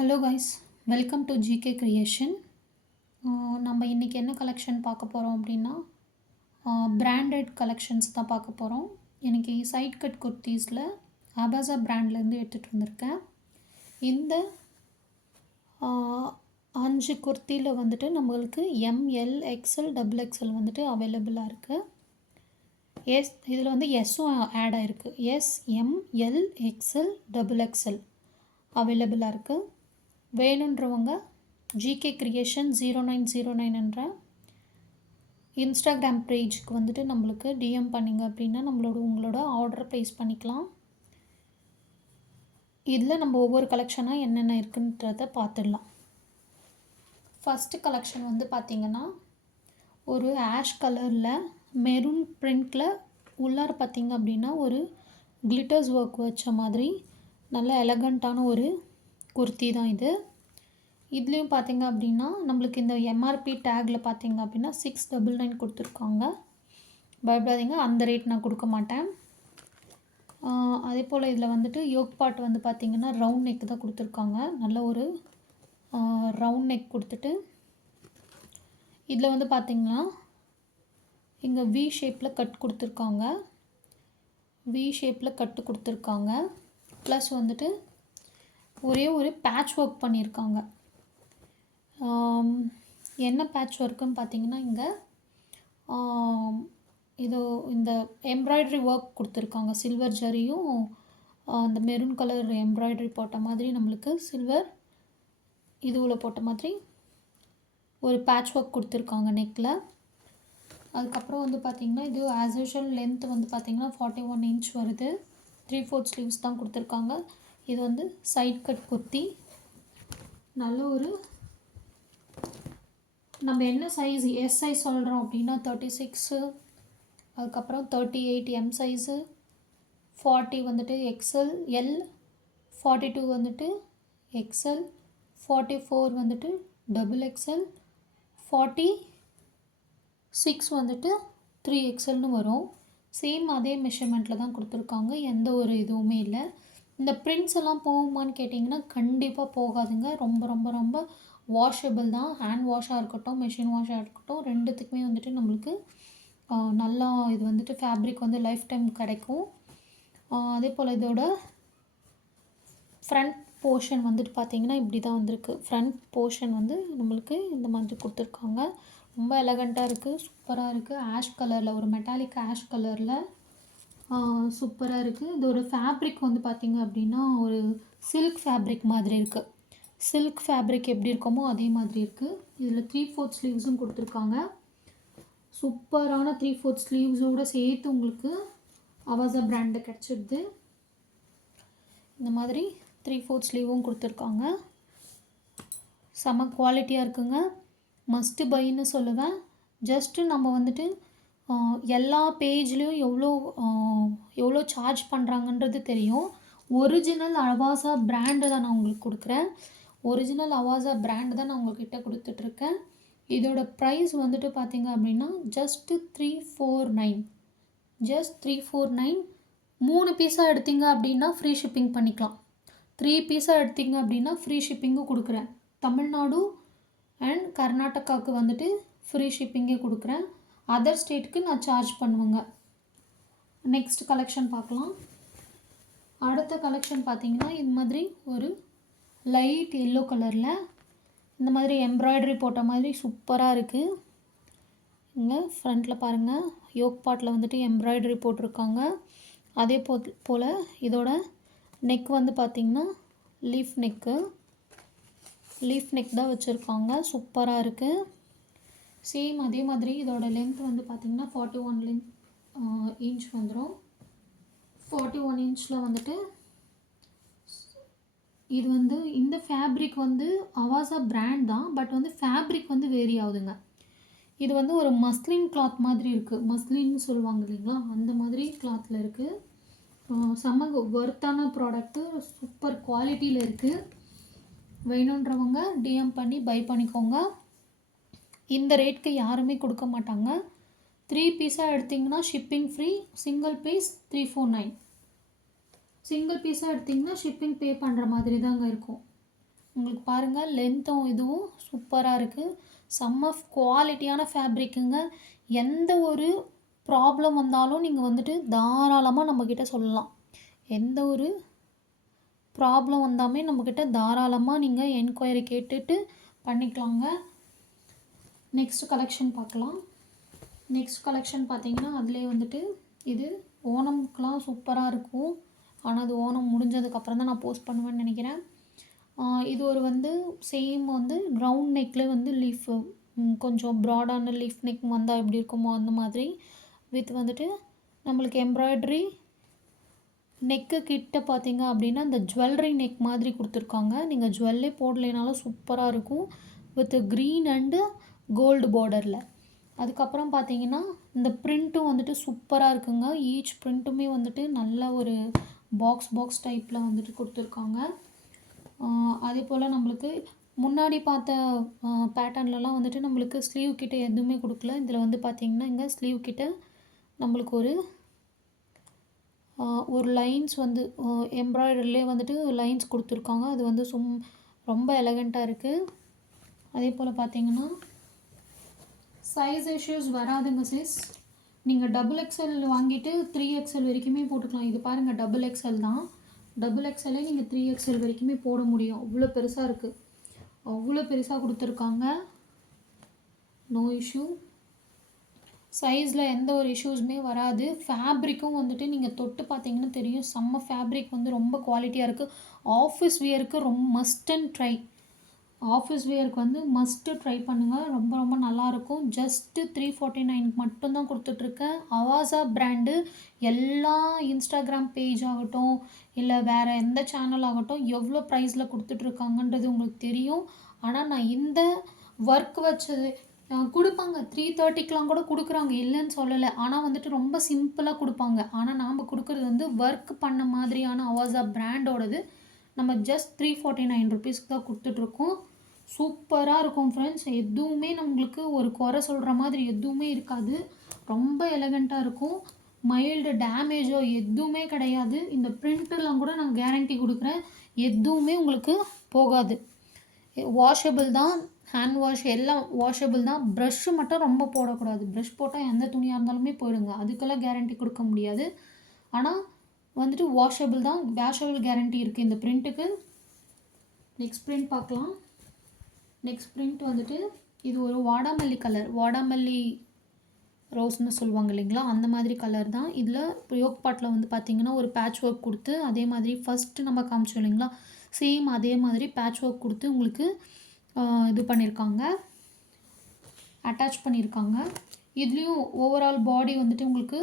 Hello guys, welcome to GK creation. நம்ம இன்றைக்கி என்ன கலெக்ஷன் பார்க்க போகிறோம் அப்படின்னா பிராண்டட் கலெக்ஷன்ஸ் தான் பார்க்க போகிறோம். இன்றைக்கி சைட் கட் குர்த்தீஸில் அபாசா பிராண்ட்லேருந்து எடுத்துகிட்டு வந்திருக்கேன். இந்த 5 குர்த்தியில் வந்துட்டு நம்மளுக்கு எம்எல் எக்ஸ்எல் டபுள் எக்ஸ்எல் வந்துட்டு அவைலபிளாக இருக்குது. இதில் வந்து எஸ்ஸும் ஆட் ஆகிருக்கு. S, M L, XL, double XL அவைலபிளாக இருக்குது. வேணுன்றவங்க ஜிகே கிரியேஷன் 0909 என்ற இன்ஸ்டாகிராம் பேஜுக்கு வந்துட்டு நம்மளுக்கு டிஎம் பண்ணிங்க அப்படின்னா உங்களோட ஆர்டரை ப்ளேஸ் பண்ணிக்கலாம். இதில் நம்ம ஒவ்வொரு கலெக்ஷனாக என்னென்ன இருக்குன்றதை பார்த்துடலாம். ஃபஸ்ட்டு கலெக்ஷன் வந்து பார்த்திங்கன்னா ஒரு ஆஷ் கலரில் மெரூன் பிரிண்டில் உள்ளார பார்த்திங்க அப்படின்னா ஒரு கிளிட்டர்ஸ் ஒர்க் வச்ச மாதிரி நல்ல எலகண்ட்டான ஒரு குர்த்தி தான் இது. இதுலேயும் பார்த்திங்க அப்படின்னா நம்மளுக்கு இந்த எம்ஆர்பி டேக்கில் பார்த்திங்க அப்படின்னா 699 கொடுத்துருக்காங்க. பயப்படாதீங்க, அந்த ரேட் நான் கொடுக்க மாட்டேன். அதே போல் இதில் வந்துட்டு யோக் பார்ட் வந்து பார்த்திங்கன்னா ரவுண்ட் நெக் தான் கொடுத்துருக்காங்க. நல்ல ஒரு ரவுண்ட் நெக் கொடுத்துட்டு இதில் வந்து பார்த்திங்கன்னா இங்கே வி ஷேப்பில் கட் கொடுத்துருக்காங்க. வி ஷேப்பில் கட்டு கொடுத்துருக்காங்க. ப்ளஸ் வந்துட்டு ஒரே ஒரு பேட்ச் ஒர்க் பண்ணியிருக்காங்க. என்ன பேட்ச் ஒர்க்குன்னு பார்த்தீங்கன்னா இங்கே இந்த எம்ப்ராய்டரி ஒர்க் கொடுத்துருக்காங்க. சில்வர் ஜரியும் அந்த மெரூன் கலர் எம்ப்ராய்டரி போட்ட மாதிரி நம்மளுக்கு சில்வர் இதுவில் போட்ட மாதிரி ஒரு பேட்ச் ஒர்க் கொடுத்துருக்காங்க நெக்கில். அதுக்கப்புறம் வந்து பார்த்திங்கன்னா இது ஆஸ் யூஷுவல் லென்த் வந்து பார்த்திங்கன்னா 41 இன்ச் வருது. 3/4 ஸ்லீவ்ஸ் தான் கொடுத்துருக்காங்க. இது வந்து சைட் கட் குர்த்தி. நல்ல ஒரு நம்ம என்ன சைஸ் எஸ் சைஸ் சொல்கிறோம் அப்படின்னா 36, அதுக்கப்புறம் 38 எம் சைஸு, 40 வந்துட்டு எக்ஸ்எல் எல், 42 வந்துட்டு எக்ஸ்எல், 44 வந்துட்டு டபுள் எக்ஸ்எல், 46 வந்துட்டு 3XLன்னு வரும். சேம் அதே மெஷர்மெண்ட்டில் தான் கொடுத்துருக்காங்க. எந்த ஒரு இதுவுமே இல்லை. இந்த பிரிண்ட்ஸ் எல்லாம் போகுமான்னு கேட்டிங்கன்னா கண்டிப்பாக போகாதுங்க. ரொம்ப ரொம்ப ரொம்ப வாஷபிள் தான். ஹேண்ட் வாஷாக இருக்கட்டும், மெஷின் வாஷாக இருக்கட்டும், ரெண்டுத்துக்குமே வந்துட்டு நம்மளுக்கு நல்லா இது வந்துட்டு ஃபேப்ரிக் வந்து லைஃப் டைம் கிடைக்கும். அதே போல் இதோட ஃப்ரண்ட் போர்ஷன் வந்துட்டு பார்த்திங்கன்னா இப்படி தான் வந்திருக்கு. ஃப்ரண்ட் போர்ஷன் வந்து நம்மளுக்கு இந்த மாதிரி கொடுத்துருக்காங்க. ரொம்ப எலகண்ட்டாக இருக்குது, சூப்பராக இருக்குது. ஆஷ் கலரில் ஒரு மெட்டாலிக் ஆஷ் கலரில் சூப்பராக இருக்குது. இதோட ஃபேப்ரிக் வந்து பார்த்திங்க அப்படின்னா ஒரு சில்க் ஃபேப்ரிக் மாதிரி இருக்குது. சில்க் ஃபேப்ரிக் எப்படி இருக்குமோ அதே மாதிரி இருக்குது. இதில் 3/4 ஸ்லீவ்ஸும் கொடுத்துருக்காங்க. சூப்பரான 3/4 ஸ்லீவ்ஸோடு சேர்த்து உங்களுக்கு அவாசா பிராண்டு கிடச்சிடுது. இந்த மாதிரி 3/4 ஸ்லீவும் கொடுத்துருக்காங்க. செம குவாலிட்டியாக இருக்குங்க. மஸ்ட்டு பைன்னு சொல்லுவேன். ஜஸ்ட்டு நம்ம வந்துட்டு எல்லா பேஜ்லேயும் எவ்வளோ சார்ஜ் பண்ணுறாங்கன்றது தெரியும். ஒரிஜினல் அவாசா பிராண்டு தான் நான் உங்களுக்கு கொடுக்குறேன். ஒரிஜினல் அவாசா பிராண்டு தான் நான் உங்கள்கிட்ட கொடுத்துட்ருக்கேன். இதோட ப்ரைஸ் வந்துட்டு பார்த்திங்க அப்படின்னா ஜஸ்ட்டு 349. ஜஸ்ட் 349. 3 பீஸாக எடுத்திங்க அப்படின்னா ஃப்ரீ ஷிப்பிங் பண்ணிக்கலாம். 3 பீஸாக எடுத்திங்க அப்படின்னா ஃப்ரீ ஷிப்பிங்கும் கொடுக்குறேன். தமிழ்நாடு அண்ட் கர்நாடகாவுக்கு வந்துட்டு ஃப்ரீ ஷிப்பிங்கே கொடுக்குறேன். அதர் ஸ்டேட்டுக்கு நான் சார்ஜ் பண்ணுவேங்க. நெக்ஸ்ட் கலெக்ஷன் பார்க்கலாம். அடுத்த கலெக்ஷன் பார்த்திங்கன்னா இது மாதிரி ஒரு லைட் எல்லோ கலரில் இந்த மாதிரி எம்ப்ராய்டரி போட்ட மாதிரி சூப்பராக இருக்குது. இங்கே ஃப்ரண்ட்டில் பாருங்கள், யோக் பார்ட்டில் வந்துட்டு எம்ப்ராய்டரி போட்டிருக்காங்க. அதே போல் இதோட நெக் வந்து பார்த்திங்கன்னா லீஃப் நெக் தான் வச்சுருக்காங்க. சூப்பராக இருக்குது. சேம் அதே மாதிரி இதோட லென்த் வந்து பார்த்திங்கன்னா 41 இன்ச் வந்துடும். 41 இன்ச்சில் வந்துட்டு இது வந்து இந்த ஃபேப்ரிக் வந்து அவாசா பிராண்ட் தான். பட் வந்து ஃபேப்ரிக் வந்து வேரி ஆகுதுங்க. இது வந்து ஒரு மஸ்லின் கிளாத் மாதிரி இருக்குது. மஸ்லின்னு சொல்லுவாங்க இல்லைங்களா, அந்த மாதிரி கிளாத்தில் இருக்குது. செம்ம ஒர்த்தான ப்ராடக்ட்டு, சூப்பர் குவாலிட்டியில் இருக்குது. வேணுன்றவங்க டிஎம் பண்ணி பை பண்ணிக்கோங்க. இந்த ரேட்க்கு யாருமே கொடுக்க மாட்டாங்க. 3 பீஸாக எடுத்திங்கன்னா ஷிப்பிங் ஃப்ரீ. Single piece 349. சிங்கிள் பீஸாக எடுத்திங்கன்னா ஷிப்பிங் பே பண்ணுற மாதிரி தாங்க இருக்கும். உங்களுக்கு பாருங்கள் லென்த்தும் இதுவும் சூப்பராக இருக்குது. செம்ம குவாலிட்டியான ஃபேப்ரிக்குங்க. எந்த ஒரு ப்ராப்ளம் வந்தாலும் நீங்கள் வந்துட்டு தாராளமாக நம்மக்கிட்ட சொல்லலாம். எந்த ஒரு ப்ராப்ளம் வந்தாலுமே நம்மக்கிட்ட தாராளமாக நீங்கள் என்கொயரி கேட்டுட்டு பண்ணிக்கலாங்க. நெக்ஸ்ட் கலெக்ஷன் பார்க்கலாம். நெக்ஸ்ட் கலெக்ஷன் பார்த்தீங்கன்னா அதிலே வந்துட்டு இது ஓணம்க்குலாம் சூப்பராக இருக்கும். ஆனால் அது ஓணம் முடிஞ்சதுக்கப்புறம் தான் நான் போஸ்ட் பண்ணுவேன்னு நினைக்கிறேன். இது ஒரு வந்து சேம் வந்து ரவுண்ட் நெக்கில் வந்து லீஃப் கொஞ்சம் ப்ராடான லீஃப் நெக் வந்தால் எப்படி இருக்குமோ அந்த மாதிரி வித் வந்துட்டு நம்மளுக்கு எம்ப்ராய்டரி நெக்கு கிட்ட பார்த்தீங்க அப்படின்னா இந்த ஜுவல்லரி நெக் மாதிரி கொடுத்துருக்காங்க. நீங்கள் ஜுவல்லே போடலைனாலும் சூப்பராக இருக்கும் வித் க்ரீன் அண்டு கோல்டு பார்டரில். அதுக்கப்புறம் பார்த்தீங்கன்னா இந்த ப்ரிண்ட்டும் வந்துட்டு சூப்பராக இருக்குங்க. ஈச் ப்ரிண்ட்டுமே வந்துட்டு நல்ல ஒரு பாக்ஸ் டைப்பில் வந்துட்டு கொடுத்துருக்காங்க. அதே போல் நம்மளுக்கு முன்னாடி பார்த்த பேட்டர்ன்லலாம் வந்துட்டு நம்மளுக்கு ஸ்லீவ் கிட்ட எதுவுமே கொடுக்கல. இதில் வந்து பார்த்திங்கன்னா இங்கே ஸ்லீவ் கிட்ட நம்மளுக்கு ஒரு லைன்ஸ் வந்து எம்ப்ராய்டரிலே வந்துட்டு லைன்ஸ் கொடுத்துருக்காங்க. அது வந்து ரொம்ப எலகண்ட்டாக இருக்குது. அதே போல் பார்த்திங்கன்னா சைஸ் இஷ்யூஸ் வராதுங்க சிஸ். நீங்கள் XXL வாங்கிட்டு 3XL வரைக்குமே போட்டுக்கலாம். இது பாருங்கள் XXL தான். XXLே நீங்கள் 3XL வரைக்குமே போட முடியும். அவ்வளோ பெருசாக இருக்குது. அவ்வளோ பெருசாக கொடுத்துருக்காங்க. No issue. சைஸில் எந்த ஒரு இஷ்யூஸுமே வராது. ஃபேப்ரிக்கும் வந்துட்டு நீங்கள் தொட்டு பார்த்தீங்கன்னா தெரியும். செம்ம ஃபேப்ரிக் வந்து ரொம்ப குவாலிட்டியாக இருக்குது. ஆஃபீஸ் வியருக்கு மஸ்ட் அண்ட் ட்ரை. ஆஃபீஸ் வியருக்கு வந்து மஸ்ட்டு ட்ரை பண்ணுங்கள். ரொம்ப நல்லாயிருக்கும். ஜஸ்ட்டு 349 மட்டும்தான் கொடுத்துட்ருக்கேன். அவாசா பிராண்டு எல்லா இன்ஸ்டாகிராம் பேஜ் ஆகட்டும் இல்லை வேறு எந்த சேனல் ஆகட்டும் எவ்வளோ ப்ரைஸில் கொடுத்துட்ருக்காங்கன்றது உங்களுக்கு தெரியும். ஆனால் நான் இந்த ஒர்க் வச்சது கொடுப்பாங்க 330க்கெலாம் கூட கொடுக்குறாங்க, இல்லைன்னு சொல்லலை. ஆனால் வந்துட்டு ரொம்ப சிம்பிளாக கொடுப்பாங்க. ஆனால் நாம் கொடுக்குறது வந்து ஒர்க் பண்ண மாதிரியான அவாசா பிராண்டோடது. நம்ம ஜஸ்ட் 349 ருபீஸ்க்கு தான் கொடுத்துட்ருக்கோம். சூப்பராக இருக்கும் ஃப்ரெண்ட்ஸ். எதுவுமே நம்மளுக்கு ஒரு குறை சொல்கிற மாதிரி எதுவுமே இருக்காது. ரொம்ப எலகண்ட்டாக இருக்கும். மைல்டு டேமேஜோ எதுவுமே கிடையாது. இந்த பிரிண்ட்டெல்லாம் கூட நான் கேரண்டி கொடுக்குறேன். எதுவுமே உங்களுக்கு போகாது. வாஷபிள் தான். ஹேண்ட் வாஷ் எல்லாம் வாஷபிள் தான். ப்ரஷ்ஷு மட்டும் ரொம்ப போடக்கூடாது. ப்ரஷ் போட்டால் எந்த துணியாக இருந்தாலுமே போயிடுங்க. அதுக்கெல்லாம் கேரண்டி கொடுக்க முடியாது. ஆனால் வந்துட்டு வாஷபிள் தான். வாஷபிள் கேரண்டி இருக்குது இந்த பிரிண்ட்டுக்கு. நெக்ஸ்ட் பிரிண்ட் பார்க்கலாம். நெக்ஸ்ட் பிரிண்ட் வந்துட்டு இது ஒரு வாடாமல்லி கலர். வாடாமல்லி ரோஸ்ன்னு சொல்லுவாங்க இல்லைங்களா, அந்த மாதிரி கலர் தான். இதில் யோக் பாட்டில் வந்து பார்த்திங்கன்னா ஒரு பேட்ச் ஒர்க் கொடுத்து அதே மாதிரி ஃபஸ்ட்டு நம்ம காமிச்சோம் இல்லைங்களா, சேம் அதே மாதிரி பேட்ச் ஒர்க் கொடுத்து உங்களுக்கு இது பண்ணியிருக்காங்க, அட்டாச் பண்ணியிருக்காங்க. இதுலேயும் ஓவரால் பாடி வந்துட்டு உங்களுக்கு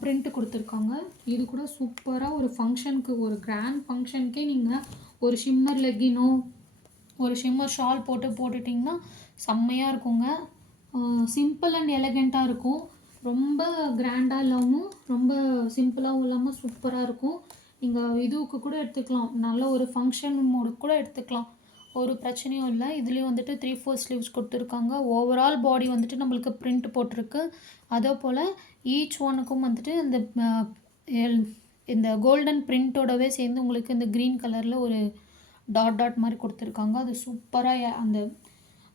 ப்ரிண்ட்டு கொடுத்துருக்காங்க. இது கூட சூப்பராக ஒரு ஃபங்க்ஷனுக்கு, ஒரு கிராண்ட் ஃபங்க்ஷனுக்கே நீங்கள் ஒரு ஷிம்மர் லெக்கினோ ஒரு ஷிம்மர் ஷால் போட்டுட்டிங்கன்னா செம்மையாக இருக்குங்க. சிம்பிள் அண்ட் எலகண்ட்டாக இருக்கும். ரொம்ப கிராண்டாக இல்லாமல் ரொம்ப சிம்பிளாகவும் இல்லாமல் சூப்பராக இருக்கும். நீங்கள் இதுவுக்கு கூட எடுத்துக்கலாம். நல்ல ஒரு ஃபங்க்ஷன் மோடுக்கு கூட எடுத்துக்கலாம். ஒரு பிரச்சனையும் இல்லை. இதுலேயும் வந்துட்டு 3/4 ஸ்லீவ்ஸ் கொடுத்துருக்காங்க. ஓவரால் பாடி வந்துட்டு நம்மளுக்கு பிரிண்ட் போட்டிருக்கு. அதே போல் ஈச் ஒனுக்கும் வந்துட்டு இந்த கோல்டன் பிரிண்ட்டோடவே சேர்ந்து உங்களுக்கு இந்த க்ரீன் கலரில் ஒரு டாட் மாதிரி கொடுத்துருக்காங்க. அது சூப்பராக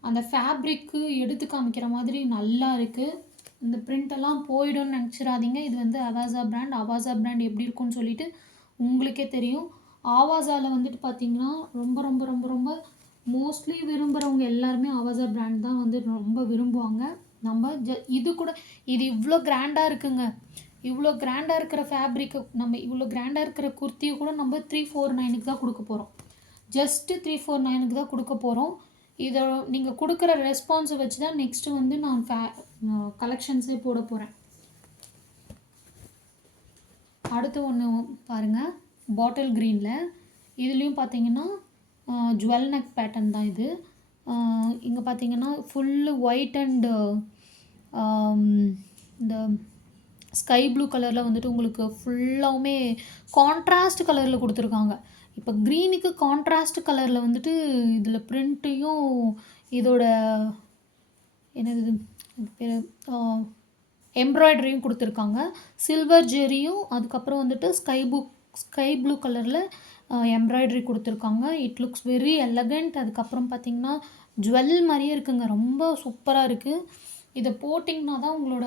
அந்த ஃபேப்ரிக்கு எடுத்து காமிக்கிற மாதிரி நல்லா இருக்குது. இந்த பிரிண்டெல்லாம் போய்டும்னு நினச்சிடாதீங்க. இது வந்து அவாசா பிராண்ட். அவாசா பிராண்ட் எப்படி இருக்குன்னு சொல்லிட்டு உங்களுக்கே தெரியும். ஆவாசாவில் வந்துட்டு பார்த்திங்கன்னா ரொம்ப மோஸ்ட்லி விரும்புகிறவங்க எல்லாருமே ஆவாசா பிராண்ட் தான் வந்து ரொம்ப விரும்புவாங்க. நம்ம இது கூட இது இவ்வளோ கிராண்டாக இருக்குங்க. இவ்வளோ கிராண்டாக இருக்கிற ஃபேப்ரிக்கு நம்ம இவ்வளோ கிராண்டாக இருக்கிற குர்த்தியை கூட நம்ம 349க்கு தான் கொடுக்க போகிறோம். ஜஸ்ட்டு 349க்கு தான் கொடுக்க போகிறோம். இதை நீங்கள் கொடுக்குற ரெஸ்பான்ஸை வச்சு தான் நெக்ஸ்ட்டு வந்து நான் கலெக்ஷன்ஸே போட போகிறேன். அடுத்து ஒன்று பாருங்கள், பாட்டில் க்ரீனில். இதுலேயும் பார்த்தீங்கன்னா ஜுவல் நெக் பேட்டர்ன் தான் இது. இங்கே பார்த்தீங்கன்னா ஃபுல்லு ஒயிட் அண்டு இந்த ஸ்கை ப்ளூ கலரில் வந்துட்டு உங்களுக்கு ஃபுல்லாகவுமே கான்ட்ராஸ்ட் கலரில் கொடுத்துருக்காங்க. இப்போ க்ரீனுக்கு கான்ட்ராஸ்ட் கலரில் வந்துட்டு இதில் ப்ரிண்ட்டையும் இதோட என்னது பேர் எம்ப்ராய்டரியும் கொடுத்துருக்காங்க. சில்வர் ஜெரியும் அதுக்கப்புறம் வந்துட்டு ஸ்கை ப்ளூ கலரில் எம்ப்ராய்டரி கொடுத்துருக்காங்க. It looks very elegant. அதுக்கப்புறம் பார்த்தீங்கன்னா, ஜுவல் மாரியே இருக்குங்க. ரொம்ப சூப்பரா இருக்கு. இத போட்டிங்கன்னா தான் உங்களோட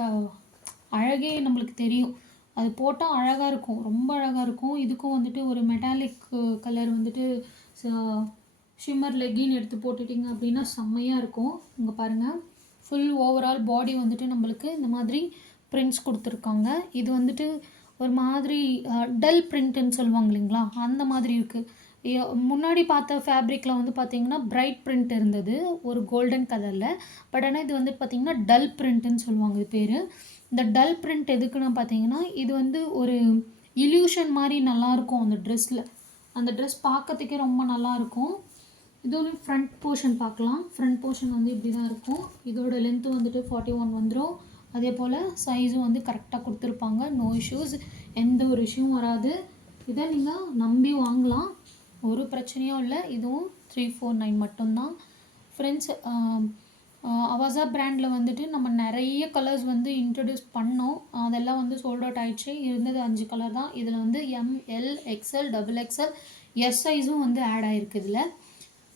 அழகே நம்மளுக்கு தெரியும். அது போட்டா அழகா இருக்கும். ரொம்ப அழகா இருக்கும். இதுக்கும் வந்துட்டு ஒரு மெட்டாலிக் கலர் வந்துட்டு ச ஷிம்மர் லெக்கின் எடுத்து போட்டுட்டீங்க அப்படின்னா செம்மையா இருக்கும். இங்க பாருங்க. ஃபுல் ஓவரால் பாடி வந்துட்டு நம்மளுக்கு இந்த மாதிரி பிரிண்ட்ஸ் குடுத்துருக்காங்க. இது வந்துட்டு ஒரு மாதிரி டல் பிரிண்ட்டுன்னு சொல்லுவாங்க இல்லைங்களா? அந்த மாதிரி இருக்கு. முன்னாடி பார்த்த ஃபேப்ரிக்ல வந்து பார்த்தீங்கன்னா, பிரைட் பிரிண்ட் இருந்தது. ஒரு கோல்டன் கலர்ல. பட் ஆனா இது வந்து பார்த்தீங்கன்னா, டல் பிரிண்ட்டுன்னு சொல்லுவாங்க இது பேரு. இந்த டல் பிரிண்ட் எதுக்குன்னு பார்த்தீங்கன்னா, இது வந்து ஒரு இல்யூஷன் மாரி நல்லாயிருக்கும் அந்த ட்ரெஸ்ல. அந்த ட்ரெஸ் பார்க்கறதுக்கே ரொம்ப நல்லாயிருக்கும். இதோட ஃப்ரண்ட் போர்ஷன் பார்க்கலாம். ஃப்ரண்ட் போர்ஷன் வந்து இப்படி தான் இருக்கும். இதோட லென்த் வந்துட்டு 41 வந்துரும். அதேபோல் சைஸும் வந்து கரெக்டாக குடுத்துருப்பாங்க. No issues. எந்த ஒரு இஷ்யூவும் வராது. இத நீங்க நம்பி வாங்கலாம். ஒரு பிரச்சனையும் இல்ல. இதுவும் 349 மட்டும் தான். ஃப்ரெண்ட்ஸ் அவாசா பிராண்ட்ல வந்துட்டு நம்ம நெறைய கலர்ஸ் வந்து இன்ட்ரோடியூஸ் பண்ணோம். அதெல்லாம் வந்து சோல்ட் அவுட் ஆயிடுச்சு. இருந்தது 5 கலர் தான். இதில வந்து M, L, XL, double XL, S சைஸும் வந்து ஆட் ஆயிருக்கு இதில.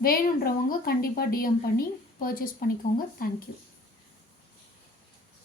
வேணுன்றவங்க கண்டிப்பா டிஎம் பண்ணி பர்ச்சேஸ் பண்ணிக்கோங்க. Thank you.